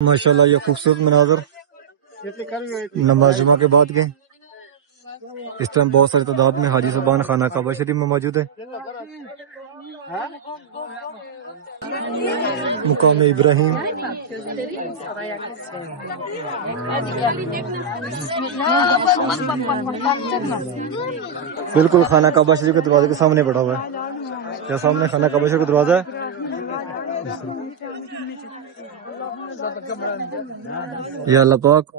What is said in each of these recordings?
ماشاءاللہ یہ خوبصورت مناظر نماز جمعہ کے بعد کے اس ٹائم بہت ساری تعداد میں حاجی صاحبان خانہ کعبہ شریف میں موجود ہے۔ مقام ابراہیم بالکل خانہ کعبہ شریف کے دروازے کے سامنے پڑا ہوا ہے۔ کیا سامنے خانہ کعبہ شریف کا دروازہ ہے؟ یا اللہ پاک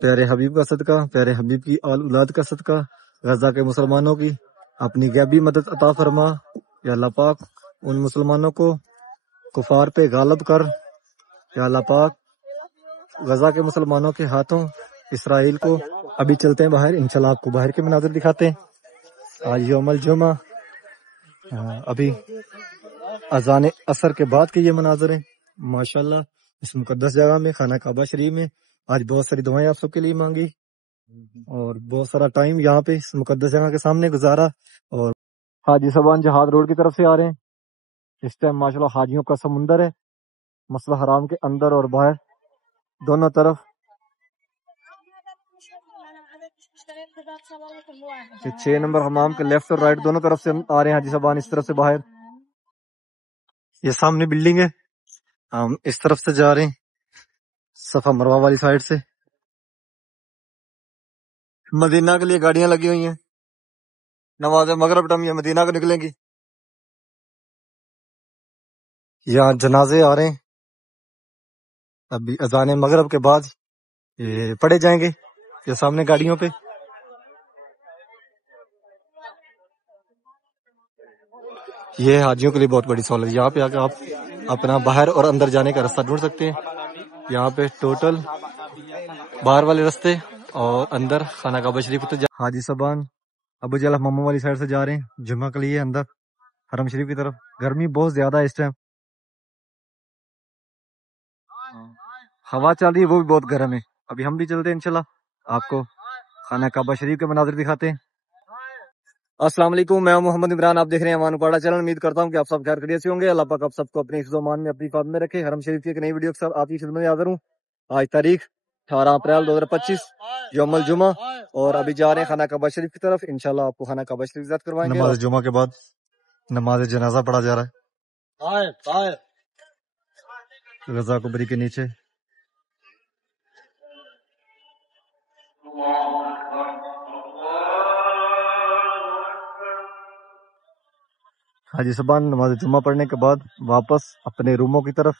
پیارے حبیب کا صدقہ، پیارے حبیب کی آل اولاد کا صدقہ غزہ کے مسلمانوں کی اپنی غیبی مدد عطا فرما۔ یا اللہ پاک ان مسلمانوں کو کفار پہ غالب کر۔ یا اللہ پاک غزہ کے مسلمانوں کے ہاتھوں اسرائیل کو ابھی چلتے ہیں باہر، انشاءاللہ آپ کو باہر کے مناظر دکھاتے ہیں۔ آج یوم الجمعہ، ابھی اذان عصر کے بعد کے یہ مناظر ہیں۔ ماشاءاللہ اس مقدس جگہ میں خانہ کعبہ شریف میں آج بہت ساری دعائیں آپ سب کے لیے مانگی اور بہت سارا ٹائم یہاں پہ اس مقدس جگہ کے سامنے گزارا۔ اور حاجی صاحبان جہاد روڈ کی طرف سے آ رہے ہیں۔ اس ٹائم ماشاءاللہ حاجیوں کا سمندر ہے، مسجد حرام کے اندر اور باہر دونوں طرف۔ 6 نمبر حمام کے لیفٹ اور رائٹ دونوں طرف سے آ رہے ہیں حاجی صاحبان، اس طرف سے باہر۔ یہ سامنے بلڈنگ ہے، ہم اس طرف سے جا رہے ہیں صفا مروہ والی سائڈ سے۔ مدینہ کے لیے گاڑیاں لگی ہوئی ہیں، نماز مغرب ٹائم یہ مدینہ کو نکلیں گی۔ یہاں جنازے آ رہے ہیں، ابھی اذان مغرب کے بعد یہ پڑھے جائیں گے یہ سامنے گاڑیوں پہ۔ یہ حاجیوں کے لیے بہت بڑی سہولت ہے، یہاں پہ آ کے آپ اپنا باہر اور اندر جانے کا رستہ ڈھونڈ سکتے ہیں۔ یہاں پہ ٹوٹل باہر والے رستے اور اندر خانہ کعبہ شریف تو حاجی صاحبان ابو جہل ممو والی سائڈ سے جا رہے ہیں جمعہ کے لیے اندر حرم شریف کی طرف۔ گرمی بہت زیادہ ہے اس ٹائم، ہوا چل رہی ہے وہ بھی بہت گرم ہے۔ ابھی ہم بھی چلتے ہیں انشاءاللہ، آپ کو خانہ کعبہ شریف کے مناظر دکھاتے ہیں۔ السلام علیکم، میں محمد عمران، آپ دیکھ رہے ہیں امان اپاڑا چینل۔ امید کرتا ہوں کہ آپ سب خیر خیریت سے ہوں گے۔ اللہ پاک آپ سب کو اپنے حفظ و امان میں، اپنی حفاظت میں رکھے۔ حرم شریف کی ایک نئی ویڈیو کے ساتھ آپ کی خدمت میں حاضر ہوں۔ آج تاریخ 18 اپریل 2025 یوم الجمعہ، اور ابھی جا رہے ہیں خانہ کعبہ شریف کی طرف۔ انشاءاللہ آپ کو خانہ کعبہ شریف زیارت کروائیں گے۔ نماز جمعہ کے بعد نماز جنازہ پڑھا جا رہا ہے غزہ قبری کے نیچے۔ حاجی صاحبان نماز جمعہ پڑھنے کے بعد واپس اپنے روموں کی طرف۔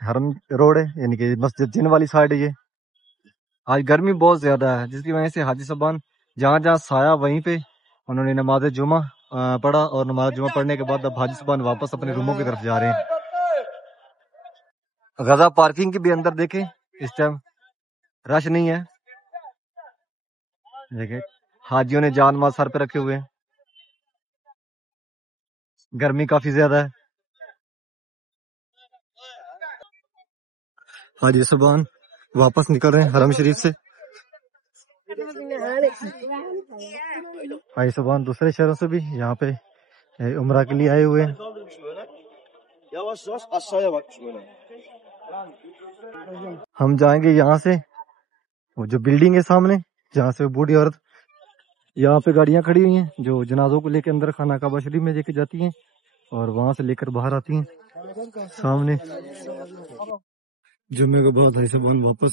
حرم روڈ ہے، یعنی کہ مسجد جن والی سائڈ ہے یہ۔ آج گرمی بہت زیادہ ہے، جس کی وجہ سے حاجی صاحبان جہاں جہاں سایہ وہیں پہ انہوں نے نماز جمعہ پڑھا، اور نماز جمعہ پڑھنے کے بعد اب حاجی صاحبان واپس اپنے روموں کی طرف جا رہے ہیں۔ غزہ پارکنگ کے بھی اندر دیکھیں اس ٹائم رش نہیں ہے، دیکھیں حاجیوں نے جان مال سر پہ رکھے ہوئے ہیں، گرمی کافی زیادہ ہے۔ حاجی صاحبان واپس نکل رہے ہیں حرم شریف سے۔ حاجی صاحبان دوسرے شہروں سے بھی یہاں پہ عمرہ کے لیے آئے ہوئے ہیں۔ ہم جائیں گے یہاں سے، وہ جو بلڈنگ ہے سامنے جہاں سے بوڑھی عورت، یہاں پہ گاڑیاں کھڑی ہوئی ہیں جو جنازوں کو لے کے اندر خانہ کعبہ شریف میں لے کے جاتی ہیں اور وہاں سے لے کر باہر آتی ہیں۔ سامنے جمعے کے بعد حاجی صاحبان واپس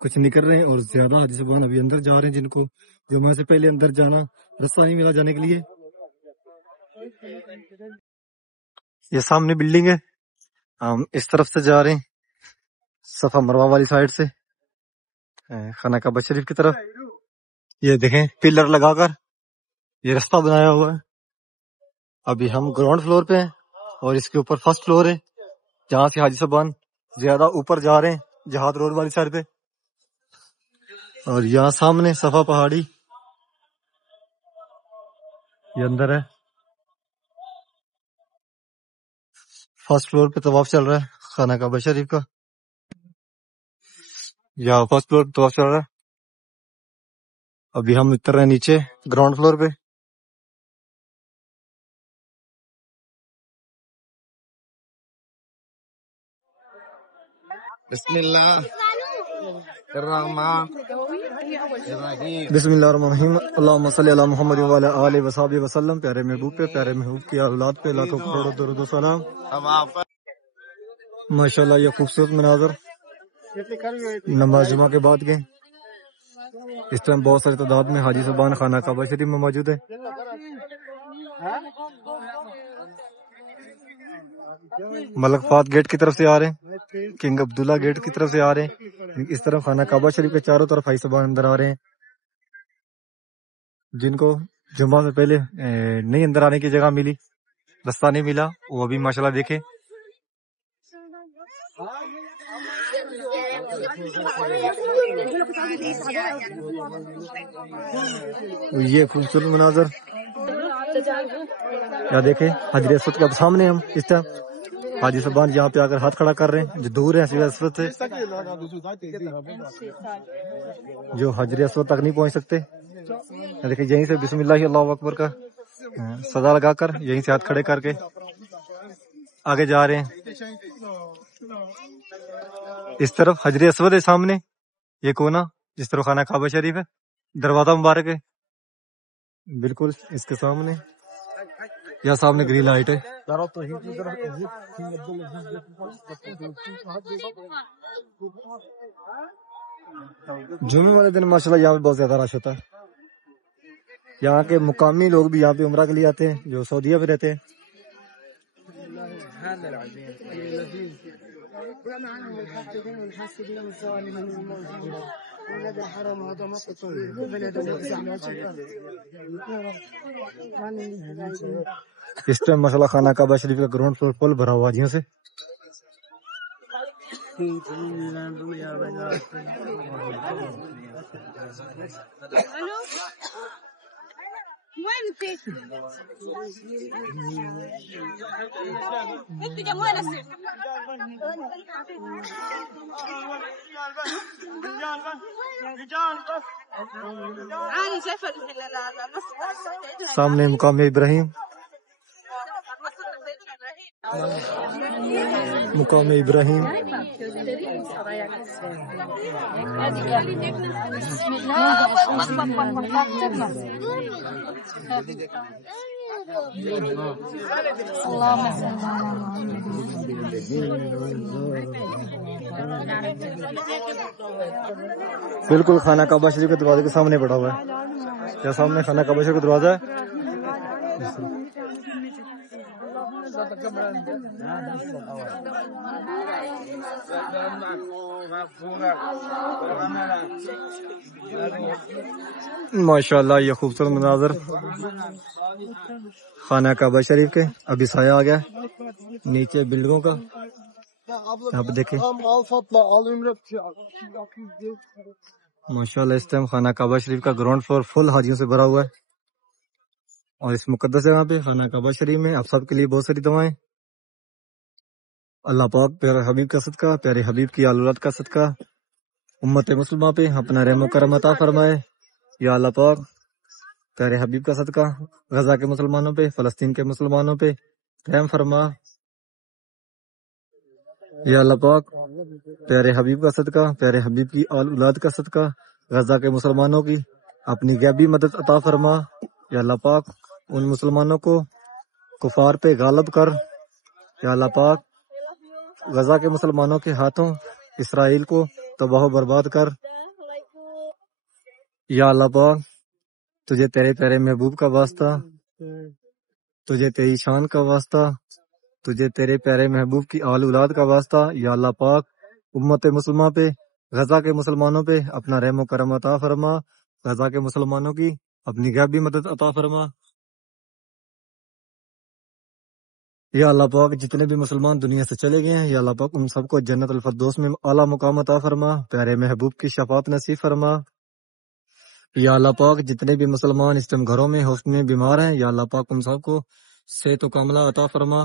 کچھ نکل رہے ہیں، اور زیادہ حاجی صاحبان ابھی اندر جا رہے ہیں جن کو جمعہ سے پہلے اندر جانا رستہ نہیں ملا جانے کے لیے۔ یہ سامنے بلڈنگ ہے، ہم اس طرف سے جا رہے ہیں صفا مروہ والی سائڈ سے خانہ کعبہ شریف کی طرف۔ یہ دیکھیں پلر لگا کر یہ رستہ بنایا ہوا ہے۔ ابھی ہم گراؤنڈ فلور پہ ہیں اور اس کے اوپر فرسٹ فلور ہے جہاں سے حاجی صاحبان زیادہ اوپر جا رہے ہیں جہاد روڈ والی سائڈ پہ۔ اور یہاں سامنے صفا پہاڑی یہ اندر ہے، فرسٹ فلور پہ طواف چل رہا ہے خانہ کعبہ شریف کا، یا فرسٹ فلور پہ طواف چل رہا ہے۔ ابھی ہم اتر رہے ہیں نیچے گراؤنڈ فلور پہ۔ بسم اللہ الرحمن الرحیم. بسم اللہ الرحمن الرحیم. اللہم صلی علی محمد وعلی آلہ وصحبہ وسلم. پیارے محبوب پہ، پیارے محبوب کی اولاد پہ لاکھوں کروڑوں درود و سلام. اب آپ ماشاءاللہ یہ خوبصورت مناظر نماز جمعہ کے بعد کے اس ٹائم بہت ساری تعداد میں حاجی صاحبان خانہ کعبہ شریف میں موجود ہے. ملک فات گیٹ کی طرف سے آ رہے ہیں، کنگ عبداللہ گیٹ کی طرف سے آ رہے ہیں. اس طرف خانہ کعبہ شریف کے چاروں طرف حاجی صاحبان اندر آ رہے ہیں. جن کو جمعہ سے پہلے نہیں اندر آنے کی جگہ ملی، رستہ نہیں ملا، وہ ابھی ماشاءاللہ دیکھیں. یہ خوبصورت مناظر یا دیکھیں حجر اسود کے اب سامنے ہم اس ٹائم حاجی صاحبان یہاں پہ آ کر ہاتھ کھڑا کر رہے ہیں. جو دور ہے حجر اسود سے، جو حجر اسود تک نہیں پہنچ سکتے، دیکھیں یہیں سے بسم اللہ اللہ اکبر کا صدا لگا کر یہیں سے ہاتھ کھڑے کر کے آگے جا رہے ہیں. اس طرف حجر اسود ہے سامنے، یہ کونا جس طرف خانہ کعبہ شریف ہے، دروازہ مبارک ہے بالکل اس کے سامنے. یا سامنے گرین لائٹ ہے. جمعے والے دن ماشاءاللہ یہاں پہ بہت زیادہ رش ہوتا ہے. یہاں کے مقامی لوگ بھی یہاں پہ عمرہ کے لیے آتے ہیں جو سعودیہ پہ رہتے ہیں. اس ٹائم ماشاءاللہ خانہ کعبہ شریف کا گراؤنڈ فلور فل بھرا ہوا حاجیوں سے. سامنے مقام ابراہیم، مقام ابراہیم. بالکل خانہ کعبہ شریف کے دروازے کے سامنے پڑا ہوا ہے. یا سامنے خانہ کعبہ شریف کا دروازہ ہے. ماشاءاللہ یہ خوبصورت مناظر خانہ کعبہ شریف کے. ابھی سایہ آ گیا نیچے بلڈنگوں کا، یہاں پہ دیکھیں ماشاءاللہ. اس ٹائم خانہ کعبہ شریف کا گراؤنڈ فلور فل حاجیوں سے بھرا ہوا ہے. اور اس مقدس جگہ پہ خانہ کعبہ شریف میں آپ سب کے لیے بہت ساری دعائیں. اللہ پاک پیارے حبیب کا صدقہ، پیارے حبیب کی آل اولاد کا صدقہ امت مسلمہ پہ اپنا رحم و کرم عطا فرمائے. یا اللہ پاک پیارے حبیب کا صدقہ غزہ کے مسلمانوں پہ، فلسطین کے مسلمانوں پہ رحم فرما. یا اللہ پاک پیارے حبیب کا صدقہ، پیارے حبیب کی آل اولاد کا صدقہ غزہ کے مسلمانوں کی اپنی غیبی مدد عطا فرما. یا اللہ پاک ان مسلمانوں کو کفار پہ غالب کر. یا اللہ پاک غزہ کے مسلمانوں کے ہاتھوں اسرائیل کو تباہ و برباد کر. یا اللہ پاک تجھے تیرے پیارے محبوب کا واسطہ، تجھے تیری شان کا واسطہ، تجھے تیرے پیارے محبوب کی آل اولاد کا واسطہ. یا اللہ پاک امت مسلمہ پہ، غزہ کے مسلمانوں پہ اپنا رحم و کرم عطا فرما. غزہ کے مسلمانوں کی اپنی غیبی مدد عطا فرما. یا اللہ پاک جتنے بھی مسلمان دنیا سے چلے گئے ہیں، یا اللہ پاک ان سب کو جنت الفردوس میں اعلیٰ مقام عطا فرما. پیارے محبوب کی شفاعت نصیب فرما. یا اللہ پاک جتنے بھی مسلمان اس ٹائم گھروں میں ہاسپٹل میں بیمار ہیں، یا اللہ پاک ان سب کو صحت و کاملہ عطا فرما.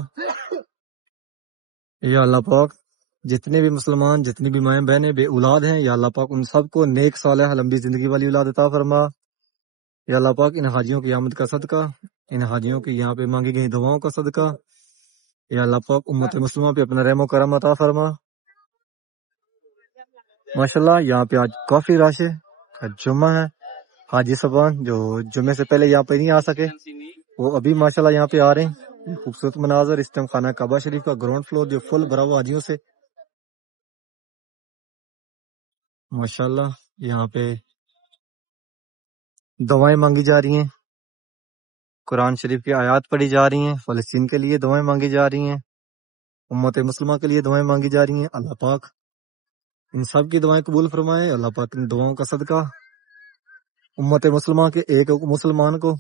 یا اللہ پاک جتنے بھی مسلمان، جتنی بھی مائیں بہنیں بے اولاد ہیں، یا اللہ پاک ان سب کو نیک صالح لمبی زندگی والی اولاد عطا فرما. یا اللہ پاک ان حاجیوں کی آمد کا صدقہ، ان حاجیوں کی یہاں پہ مانگی گئی دعاؤں کا صدقہ، یا اللہ پاک امت مسلمہ پہ اپنا رحم و کرم عطا فرما. ماشاءاللہ یہاں پہ آج کافی رش ہے، جمعہ ہے۔ حاجی صاحبان جو جمعے سے پہلے یہاں پہ نہیں آ سکے وہ ابھی ماشاءاللہ یہاں پہ آ رہے ہیں۔ یہ خوبصورت مناظر اس ٹائم خانہ کعبہ شریف کا گراؤنڈ فلور جو فل بھرا ہوا حاجیوں سے، ماشاءاللہ یہاں پہ دعائیں مانگی جا رہی ہیں، قرآن شریف کی آیات پڑھی جا رہی ہیں، فلسطین کے لیے دعائیں مانگی جا رہی ہیں، امت مسلمہ کے لیے دعائیں مانگی جا رہی ہیں۔ اللہ پاک ان سب کی دعائیں قبول فرمائے۔ اللہ پاک ان دعاؤں کا صدقہ امت مسلمہ کے ایک مسلمان کو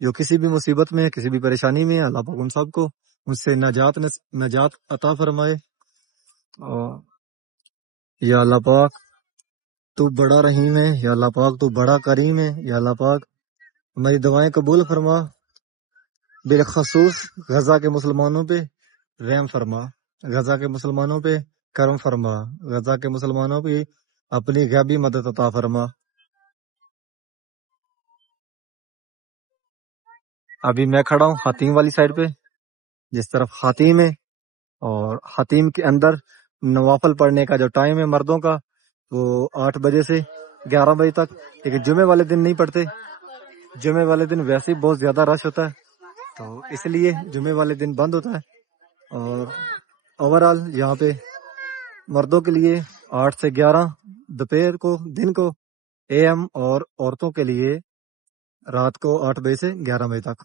جو کسی بھی مصیبت میں ہے، کسی بھی پریشانی میں ہے، اللہ پاک ان سب کو ان سے نجات عطا فرمائے۔ اور یا اللہ پاک تو بڑا رحیم ہے، یا اللہ پاک تو بڑا کریم ہے، یا اللہ پاک ہماری دعائیں قبول فرما، بالخصوص غزہ کے مسلمانوں پہ رحم فرما، غزہ کے مسلمانوں پہ کرم فرما، غزہ کے مسلمانوں پہ اپنی غیبی مدد عطا فرما۔ ابھی میں کھڑا ہوں حتیم والی سائڈ پہ، جس طرف حتیم ہے، اور حتیم کے اندر نوافل پڑھنے کا جو ٹائم ہے مردوں کا وہ 8 بجے سے 11 بجے تک، لیکن جمعے والے دن نہیں پڑھتے، جمعے والے دن ویسے ہی بہت زیادہ رش ہوتا ہے تو اس لیے جمعے والے دن بند ہوتا ہے۔ اور اوورآل یہاں پہ مردوں کے لیے 8 سے 11 دوپہر کو، دن کو AM، اور عورتوں کے لیے رات کو 8 بجے سے 11 بجے تک۔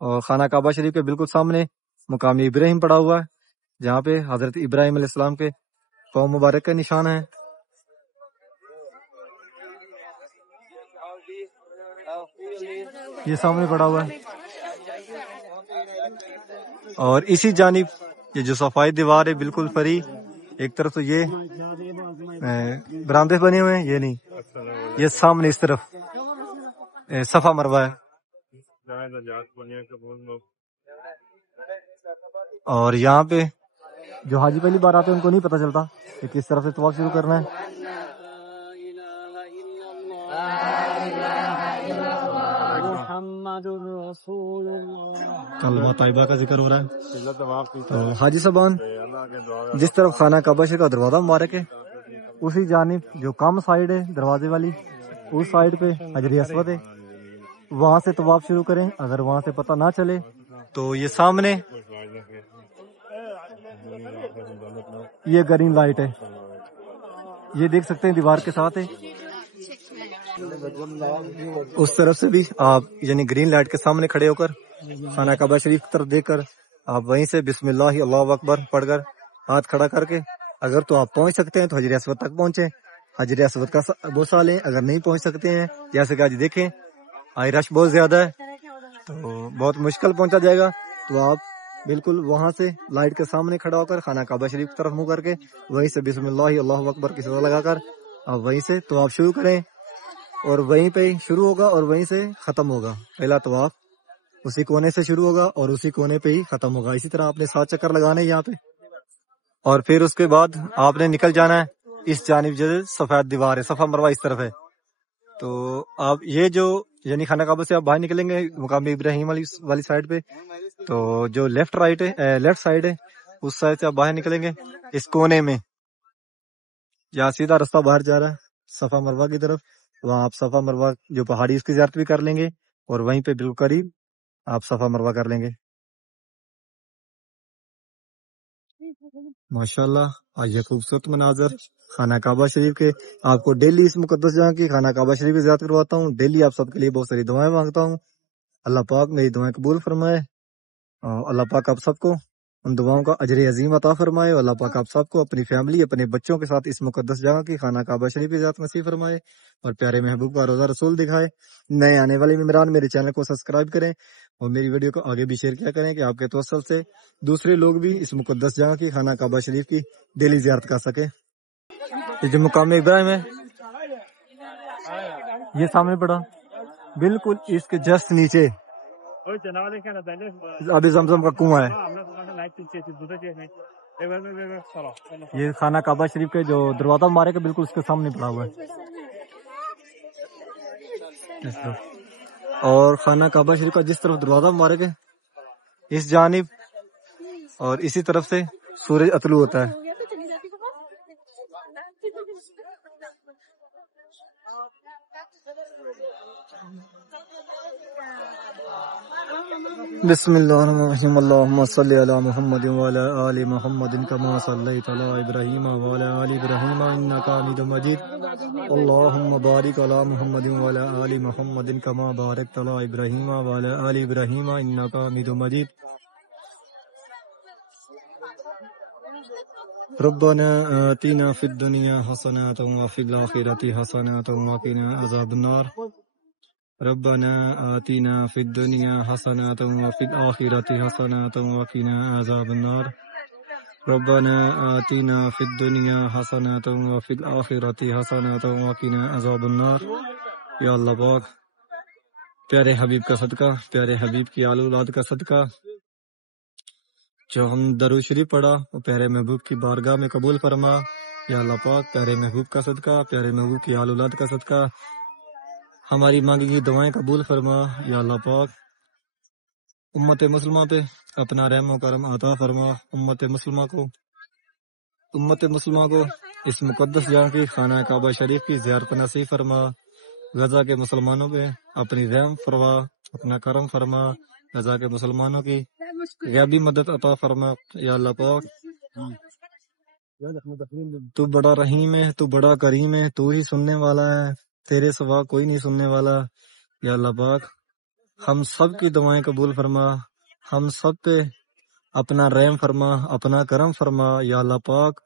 اور خانہ کعبہ شریف کے بالکل سامنے مقام ابراہیم پڑا ہوا ہے، جہاں پہ حضرت ابراہیم علیہ السلام کے قوم مبارک کا نشان ہے۔ یہ سامنے پڑا ہوا ہے، اور اسی جانب یہ جو صفائی دیوار ہے بالکل فری، ایک طرف تو یہ برآمدے بنے ہوئے ہیں، یہ نہیں، یہ سامنے اس طرف صفا مروہ ہے۔ اور یہاں پہ جو حاجی پہلی بار آتے ہیں ان کو نہیں پتہ چلتا کہ کس طرف سے طواف شروع کرنا ہے۔ کلمہ طیبہ کا ذکر ہو رہا ہے۔ تو حاجی صاحبان جس طرف خانہ کعبہ شریف کا دروازہ مبارک ہے اسی جانب جو کم سائیڈ ہے دروازے والی، اس سائیڈ پہ حجر اسود ہے، وہاں سے طواف شروع کریں۔ اگر وہاں سے پتہ نہ چلے تو یہ سامنے یہ گرین لائٹ ہے، یہ دیکھ سکتے ہیں دیوار کے ساتھ ہے، اس طرف سے بھی آپ یعنی گرین لائٹ کے سامنے کھڑے ہو کر خانہ کعبہ شریف کی طرف دیکھ کر آپ وہیں سے بسم اللہ اللہ اکبر پڑھ کر ہاتھ کھڑا کر کے اگر تو آپ پہنچ سکتے ہیں تو حجر اسود تک پہنچیں، حجر اسود کا بوسہ لیں۔ اگر نہیں پہنچ سکتے ہیں جیسے کہ آج دیکھیں آج رش بہت زیادہ ہے تو بہت مشکل پہنچا جائے گا، تو آپ بالکل وہاں سے لائٹ کے سامنے کھڑا ہو کر خانہ کعبہ شریف کی طرف منہ کر کے وہیں سے بسم اللہ اللہ اکبر کی صدا لگا کر آپ وہیں سے طواف شروع کریں، اور وہیں پہ شروع ہوگا اور وہیں سے ختم ہوگا۔ پہلا طواف اسی کونے سے شروع ہوگا اور اسی کونے پہ ہی ختم ہوگا۔ اسی طرح آپ نے 7 چکر لگانے یہاں پہ، اور پھر اس کے بعد آپ نے نکل جانا ہے اس جانب جو سفید دیوار ہے، صفا مروہ اس طرف ہے۔ تو آپ یہ جو یعنی خانہ کعبہ سے آپ باہر نکلیں گے مقام ابراہیم والی سائڈ پہ، تو جو لیفٹ سائڈ ہے اس سائڈ سے آپ باہر نکلیں گے اس کونے میں، جہاں سیدھا راستہ باہر جا رہا ہے صفا مروہ کی طرف، وہاں آپ صفا مروہ جو پہاڑی اس کی زیارت بھی کر لیں گے، اور وہیں پہ بالکل قریب آپ صفا مروہ کر لیں گے۔ ماشاءاللہ آج یہ خوبصورت مناظر خانہ کعبہ شریف کے، آپ کو ڈیلی اس مقدس جگہ کی خانہ کعبہ شریف کی زیارت کرواتا ہوں، ڈیلی آپ سب کے لیے بہت ساری دعائیں مانگتا ہوں۔ اللہ پاک میری دعائیں قبول فرمائے، اور اللہ پاک آپ سب کو ان دعاؤں کا اجر عظیم عطا فرمائے، اور اللہ پاک آپ سب کو اپنی فیملی اپنے بچوں کے ساتھ اس مقدس جگہ کی خانہ کعبہ شریف کی زیارت نصیب فرمائے، اور پیارے محبوب کا روزہ رسول دکھائے۔ نئے آنے والے ممبران میرے چینل کو سبسکرائب کریں اور میری ویڈیو کو آگے بھی شیئر کیا کریں کہ آپ کے توسل سے دوسرے لوگ بھی اس مقدس جگہ کی خانہ کعبہ شریف کی ڈیلی زیارت کر سکیں۔ یہ جو مقام ابراہیم ہے یہ سامنے پڑا بالکل اس کے جسٹ نیچے آب زمزم کا کنواں ہے۔ یہ خانہ کعبہ شریف کے جو دروازہ مارے کے بالکل اس کے سامنے پڑا ہوا ہے، اور خانہ کعبہ شریف کا جس طرف دروازہ مبارک ہے اس جانب اور اسی طرف سے سورج اطلوع ہوتا ہے۔ بسم اللہ الرحمن الرحیم اللہم صلی علی محمد وعلی آل محمد کما صلیت علی ابراہیم وعلی آل ابراہیم انک حمید مجید اللہم بارک علی محمد وعلی آل محمد کما بارکت علی ابراہیم وعلی آل ابراہیم انک حمید مجید ربنا آتنا فی الدنیا حسنۃ وفی الآخرۃ حسنۃ وقنا عذاب النار ربنا آتنا فی الدنیا حسنۃ وفی الآخرۃ حسنۃ وقنا عذاب النار ربنا آتنا فی الدنیا حسنۃ وفی الآخرۃ حسنۃ وقنا عذاب النار۔ یا اللہ پاک پیارے حبیب کا صدقہ، پیارے حبیب کی آل اولاد کا صدقہ، جو ہم درود شریف پڑھا وہ پیارے محبوب کی بارگاہ میں قبول فرما۔ یا اللہ پاک پیارے محبوب کا صدقہ، پیارے محبوب کی آل اولاد کا صدقہ ہماری مانگی گئی دعائیں قبول فرما۔ یا اللہ پاک امت مسلمہ پہ اپنا رحم و کرم عطا فرما، امت مسلمہ کو اس مقدس جگہ کی خانہ کعبہ شریف کی زیارت نصیب فرما۔ غزہ کے مسلمانوں پہ اپنی رحم فرما، اپنا کرم فرما، غزہ کے مسلمانوں کی غیبی مدد عطا فرما۔ یا اللہ پاک تو بڑا رحیم ہے، تو بڑا کریم ہے، تو ہی سننے والا ہے، تیرے سوا کوئی نہیں سننے والا۔ یا اللہ پاک ہم سب کی دعائیں قبول فرما، ہم سب پہ اپنا رحم فرما، اپنا کرم فرما۔ یا اللہ پاک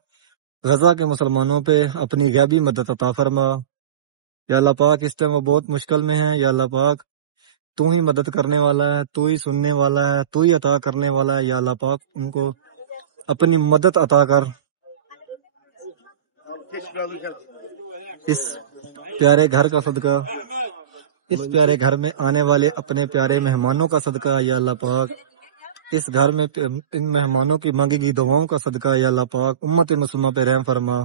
غزہ کے مسلمانوں پہ اپنی غیبی مدد عطا فرما۔ یا اللہ پاک اس ٹائم وہ بہت مشکل میں ہیں، یا اللہ پاک تو ہی مدد کرنے والا ہے، تو ہی سننے والا ہے، تو ہی عطا کرنے والا ہے۔ یا اللہ پاک ان کو اپنی مدد عطا کر۔ اس پیارے گھر کا صدقہ، اس پیارے گھر میں آنے والے اپنے پیارے مہمانوں کا صدقہ، یا اللہ پاک اس گھر میں ان مہمانوں کی مانگی گئی دعاؤں کا صدقہ، یا اللہ پاک امت مسلمہ پہ رحم فرما،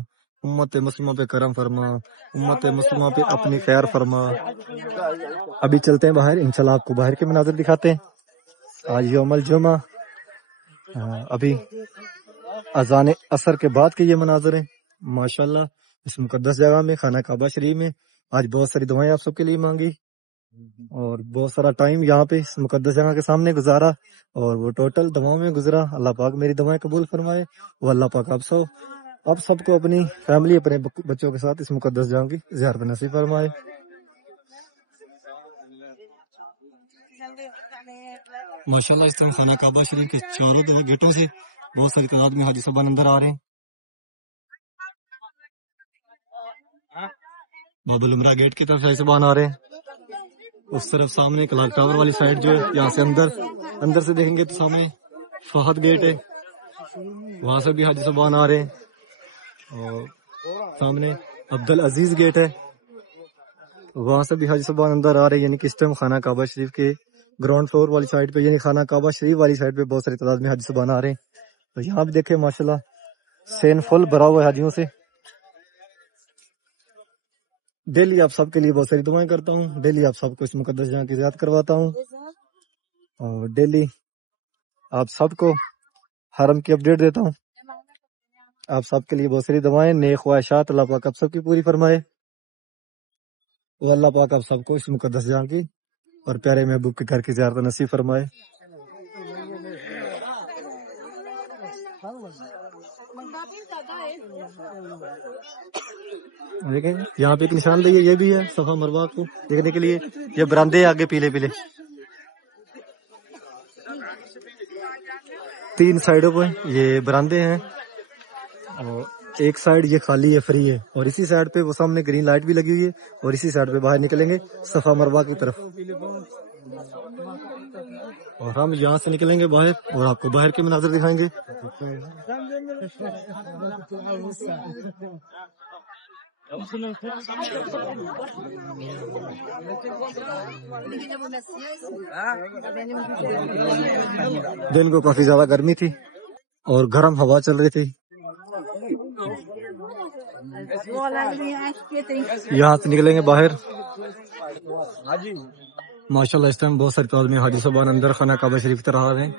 امت مسلمہ پہ کرم فرما، امت مسلمہ پہ اپنی خیر فرما۔ ابھی چلتے ہیں باہر، انشاءاللہ آپ کو باہر کے مناظر دکھاتے ہیں۔ آج یوم الجمعہ، ابھی اذان عصر کے بعد کے یہ مناظر ہیں ماشاءاللہ اس مقدس جگہ میں، خانہ کعبہ شریف میں۔ آج بہت ساری دعائیں آپ سب کے لیے مانگی اور بہت سارا ٹائم یہاں پہ اس مقدس جگہ کے سامنے گزارا، اور وہ ٹوٹل دعاؤں میں گزرا۔ اللہ پاک میری دعائیں قبول فرمائے، وہ اللہ پاک آپ سب کو اپنی فیملی، اپنے بچوں کے ساتھ اس مقدس جگہ کی زیارت نصیب فرمائے۔ ماشاءاللہ اس ٹائم خانہ کعبہ شریف کے چاروں طرف گیٹوں سے بہت ساری تعداد میں حاجی صاحبان اندر آ رہے ہیں۔ باب العمرہ گیٹ کی طرف سے صاحبان آ رہے ہیں، اس طرف سامنے کلاک ٹاور والی سائڈ جو ہے، یہاں سے اندر سے دیکھیں گے تو سامنے فہد گیٹ ہے، وہاں سے بھی حاجی صاحبان آ رہے ہیں، اور سامنے عبدالعزیز گیٹ ہے، وہاں سے بھی حاجی صاحبان اندر آ رہے ہیں۔ یعنی کہ اس ٹائم خانہ کعبہ شریف کے گراؤنڈ فلور والی سائڈ پہ، یعنی خانہ کعبہ شریف والی سائڈ پہ بہت ساری تعداد میں حاجی صاحبان آ رہے ہیں۔ تو یہاں بھی دیکھیں ماشاءاللہ سین فل بھرا ہوا ہے حاجیوں سے۔ ڈیلی آپ سب کے لیے بہت ساری دعائیں کرتا ہوں، ڈیلی آپ سب کو اس مقدس جگہ کی زیارت کرواتا ہوں، اور ڈیلی آپ سب کو حرم کی اپڈیٹ دیتا ہوں۔ آپ سب کے لیے بہت ساری دعائیں، نیک خواہشات اللہ پاک آپ سب کی پوری فرمائے۔ وہ اللہ پاک آپ سب کو اس مقدس جگہ کی اور پیارے محبوب کے گھر کی زیارت نصیب فرمائے۔ دیکھیں یہاں پہ ایک نشان دہی ہے، یہ بھی ہے صفا مروہ کو دیکھنے کے لیے۔ یہ برآمدے آگے پیلے پیلے 3 سائڈوں پہ یہ برآمدے ہیں، اور ایک سائڈ یہ خالی ہے، فری ہے، اور اسی سائڈ پہ وہ سامنے گرین لائٹ بھی لگی ہوئی ہے، اور اسی سائڈ پہ باہر نکلیں گے صفا مروہ کی طرف، اور ہم یہاں سے نکلیں گے باہر اور آپ کو باہر کے مناظر دکھائیں گے۔ دن کو کافی زیادہ گرمی تھی اور گرم ہوا چل رہی تھی۔ یہاں سے نکلیں گے باہر ماشاءاللہ اس ٹائم بہت ساری تعداد میں حاجی صاحبان اندر خانہ کعبہ شریف کی طرف آ رہے ہیں۔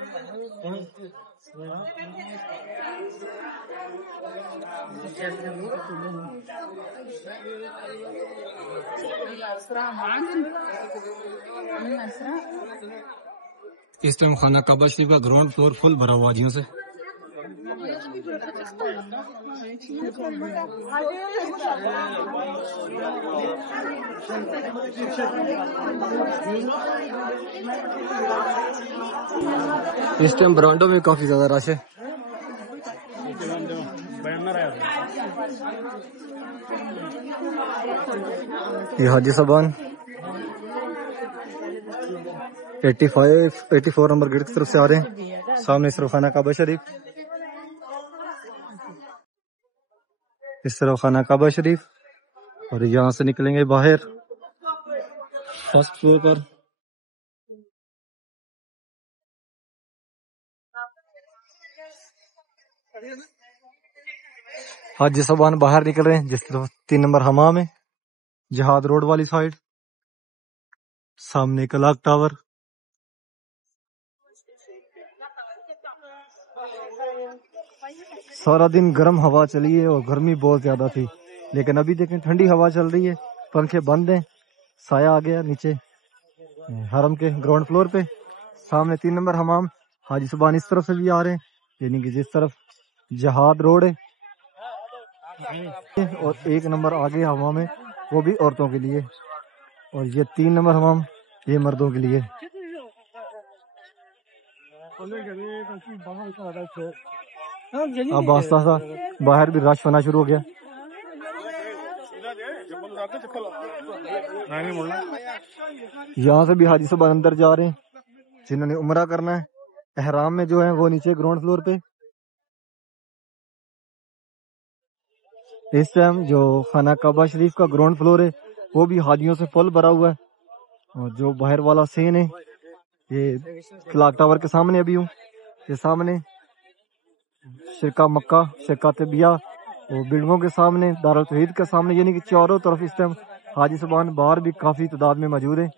اس ٹائم خانہ کعبہ شریف کا گراؤنڈ فلور فل بھرا ہوا حاجیوں سے. اس ٹائم برانڈوں میں کافی زیادہ رش ہے. یہ حاجی صاحبان 84 نمبر گیٹ کی طرف سے آ رہے ہیں. سامنے اس طرف خانہ کعبہ شریف، اس طرف خانہ کعبہ شریف، اور یہاں سے نکلیں گے باہر فرسٹ فلور پر. حاجی صاحبان باہر نکل رہے ہیں جس طرف 3 نمبر حمام ہے، جہاد روڈ والی سائڈ. سامنے کلاک ٹاور. سارا دن گرم ہوا چلی ہے اور گرمی بہت زیادہ تھی، لیکن ابھی دیکھیں ٹھنڈی ہوا چل رہی ہے، پنکھے بند ہیں، سایہ آ گیا نیچے حرم کے گراؤنڈ فلور پہ. سامنے 3 نمبر حمام. حاجی صاحبان اس طرف سے بھی آ رہے ہیں، یعنی کہ جس طرف جہاد روڈ ہے، اور 1 نمبر آگے حمام ہے وہ بھی عورتوں کے لیے، اور یہ 3 نمبر حمام یہ مردوں کے لیے. اب آہستہ آہستہ باہر بھی رش ہونا شروع ہو گیا. یہاں سے بھی حاجی صاحب اندر جا رہے ہیں جنہوں نے عمرہ کرنا ہے. احرام میں جو ہے وہ نیچے گراؤنڈ فلور پہ. اس ٹائم جو خانہ کعبہ شریف کا گراؤنڈ فلور ہے وہ بھی حاجیوں سے فل بھرا ہوا ہے، اور جو باہر والا سین ہے یہ کلاک ٹاور کے سامنے ابھی ہوں، یہ سامنے شرکہ مکہ، شرکہ طیبہ، وہ بلڈنگوں کے سامنے دارالتوحید کے سامنے، یعنی کہ چاروں طرف اس ٹائم حاجی صاحبان باہر بھی کافی تعداد میں موجود ہیں.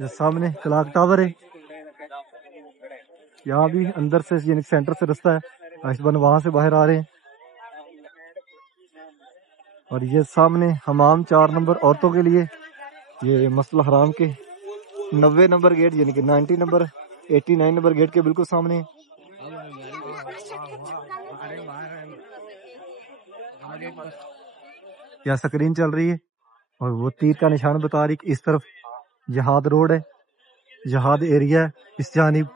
یہ سامنے کلاک ٹاور ہے، یہاں بھی اندر سے یعنی سینٹر سے رستہ ہے، حاجی صاحبان وہاں سے باہر آ رہے ہیں. اور یہ سامنے حمام 4 نمبر عورتوں کے لیے، یہ مسجد الحرام کے 90 نمبر گیٹ یعنی کہ 89 نمبر گیٹ کے بالکل سامنے ہے. یہاں سکرین چل رہی ہے اور وہ تیر کا نشان بتا رہی کہ اس طرف جہاد روڈ ہے، جہاد ایریا ہے، اس جانب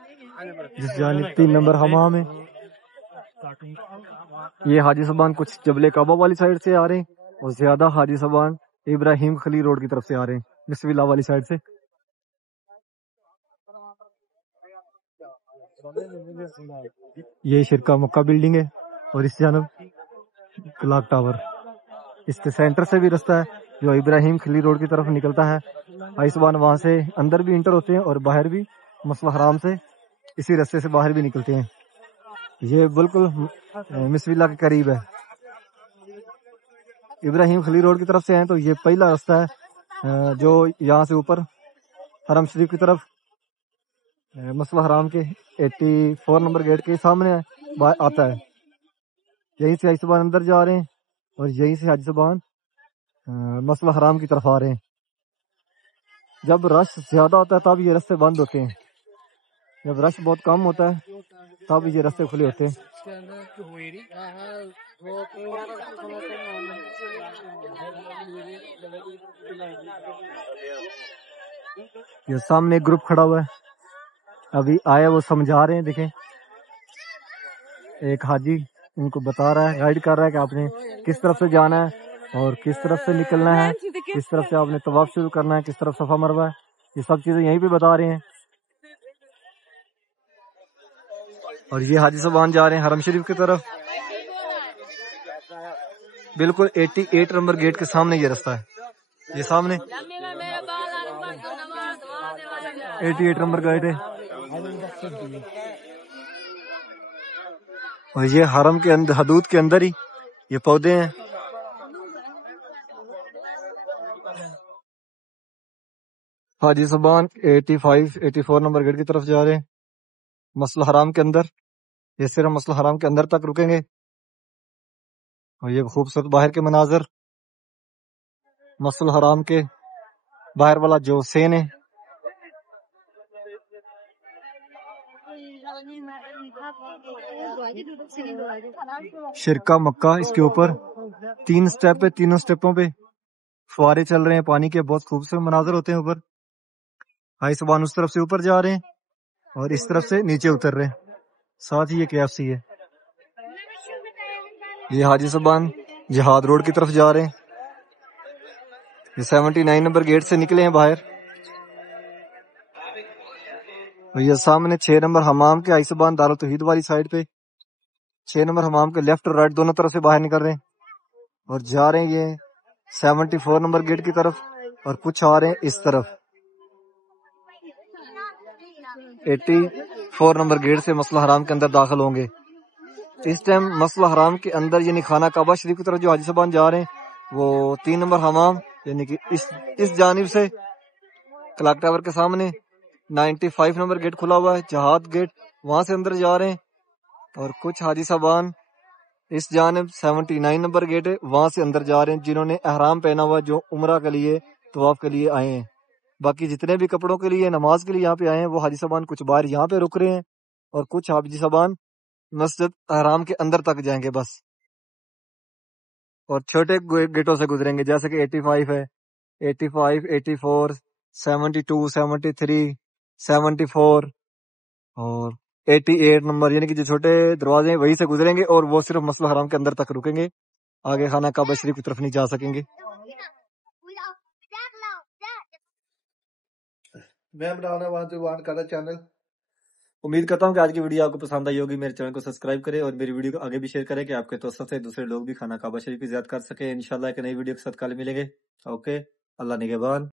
3 نمبر حمام ہے. یہ حاجی صاحبان کچھ جبل کعبہ والی سائڈ سے آ رہے ہیں، اور زیادہ حاجی صاحبان ابراہیم خلیل روڈ کی طرف سے آ رہے ہیں، بسم اللہ والی سائڈ سے. یہ شرکہ مکہ بلڈنگ ہے اور اس جانب کلاک ٹاور. اس کے سینٹر سے بھی رستہ ہے جو ابراہیم خلیل روڈ کی طرف نکلتا ہے. حاجی صاحبان وہاں سے اندر بھی انٹر ہوتے ہیں اور باہر بھی مسجد الحرام سے اسی رستے سے باہر بھی نکلتے ہیں. یہ بالکل بسم اللہ کے قریب ہے. ابراہیم خلیل روڈ کی طرف سے ہیں تو یہ پہلا رستہ ہے جو یہاں سے اوپر حرم شریف کی طرف مسجد الحرام کے 84 نمبر گیٹ کے سامنے آتا ہے. یہیں سے حاجی صاحبان اندر جا رہے ہیں اور یہیں سے حاجی صاحبان مسجد الحرام کی طرف آ رہے ہیں. جب رش زیادہ ہوتا ہے تب یہ رستے بند ہوتے ہیں، جب رش بہت کم ہوتا ہے تب یہ رستے کھلے ہوتے ہیں. یہ سامنے ایک گروپ کھڑا ہوا ہے، ابھی آیا وہ سمجھا رہے ہیں. دیکھیں ایک حاجی ان کو بتا رہا ہے، گائیڈ کر رہا ہے کہ آپ نے کس طرف سے جانا ہے اور کس طرف سے نکلنا ہے، کس طرف سے آپ نے طواف شروع کرنا ہے، کس طرف صفا مروہ ہے، یہ سب چیزیں یہیں پہ بتا رہے ہیں. اور یہ حاجی صاحبان جا رہے ہیں حرم شریف کی طرف. بالکل 88 نمبر گیٹ کے سامنے یہ رستہ ہے، یہ سامنے 88 نمبر گیٹ ہے. اور یہ حرم کے اندر حدود کے اندر ہی یہ پودے ہیں. حاجی صاحبان 84 نمبر گیٹ کی طرف جا رہے ہیں مسجد الحرام کے اندر. یہ صرف مسجد الحرام کے اندر تک رکیں گے. اور یہ خوبصورت باہر کے مناظر، مسجد الحرام کے باہر والا جو سین ہے شرکا مکہ اس کے اوپر 3 سٹیپ ہے، تینوں سٹیپوں پہ فوارے چل رہے ہیں پانی کے، بہت خوبصورت مناظر ہوتے ہیں اوپر. حاجی صاحبان اس طرف سے اوپر جا رہے ہیں اور اس طرف سے نیچے اتر رہے ہیں، ساتھ ہی یہ KFC ہے. یہ حاجی صاحبان جہاد روڈ کی طرف جا رہے ہیں. یہ 79 نمبر گیٹ سے نکلے ہیں باہر. اور یہ سامنے 6 نمبر حمام کے حاجی صاحبان دارالتوحید والی سائڈ پہ 6 نمبر حمام کے لیفٹ اور رائٹ دونوں طرف سے باہر نکل رہے ہیں اور جا رہے ہیں یہ 74 نمبر گیٹ کی طرف، اور کچھ آ رہے ہیں اس طرف 84 نمبر گیٹ سے مسجد حرام کے اندر داخل ہوں گے. اس ٹائم مسجد حرام کے اندر یعنی خانہ کعبہ شریف کی طرف جو حاجی صاحبان جا رہے ہیں وہ 3 نمبر حمام یعنی کہ اس جانب سے کلاک ٹاور کے سامنے 95 نمبر گیٹ کھلا ہوا ہے، جہاد گیٹ، وہاں سے اندر جا رہے ہیں. اور کچھ حاجی صاحبان اس جانب 79 نمبر گیٹ ہے وہاں سے اندر جا رہے ہیں، جنہوں نے احرام پہنا ہوا جو عمرہ کے لیے طواف کے لیے آئے ہیں. باقی جتنے بھی کپڑوں کے لیے نماز کے لیے یہاں پہ آئے ہیں وہ حاجی صاحبان کچھ باہر یہاں پہ رک رہے ہیں، اور کچھ حاجی صاحبان مسجد احرام کے اندر تک جائیں گے بس، اور چھوٹے گیٹوں سے گزریں گے جیسے کہ 85 ہے، 85 84 72 73 74 اور 88 نمبر یعنی کہ جو چھوٹے دروازے ہیں وہی سے گزریں گے، اور وہ صرف مسجد حرام کے اندر تک رکیں گے، آگے خانہ کعبہ شریف کی طرف نہیں جا سکیں گے. میں بنانا وان کا چینل. امید کرتا ہوں کہ آج کی ویڈیو آپ کو پسند آئی ہوگی. میرے چینل کو سبسکرائب کریں اور میری ویڈیو کو آگے بھی شیئر کریں کہ آپ کے توسط سے دوسرے لوگ بھی خانہ کعبہ شریف کی زیارت کر سکیں. انشاءاللہ ایک نئی ویڈیو کے ساتھ کل ملیں گے. اوکے، اللہ نگہبان.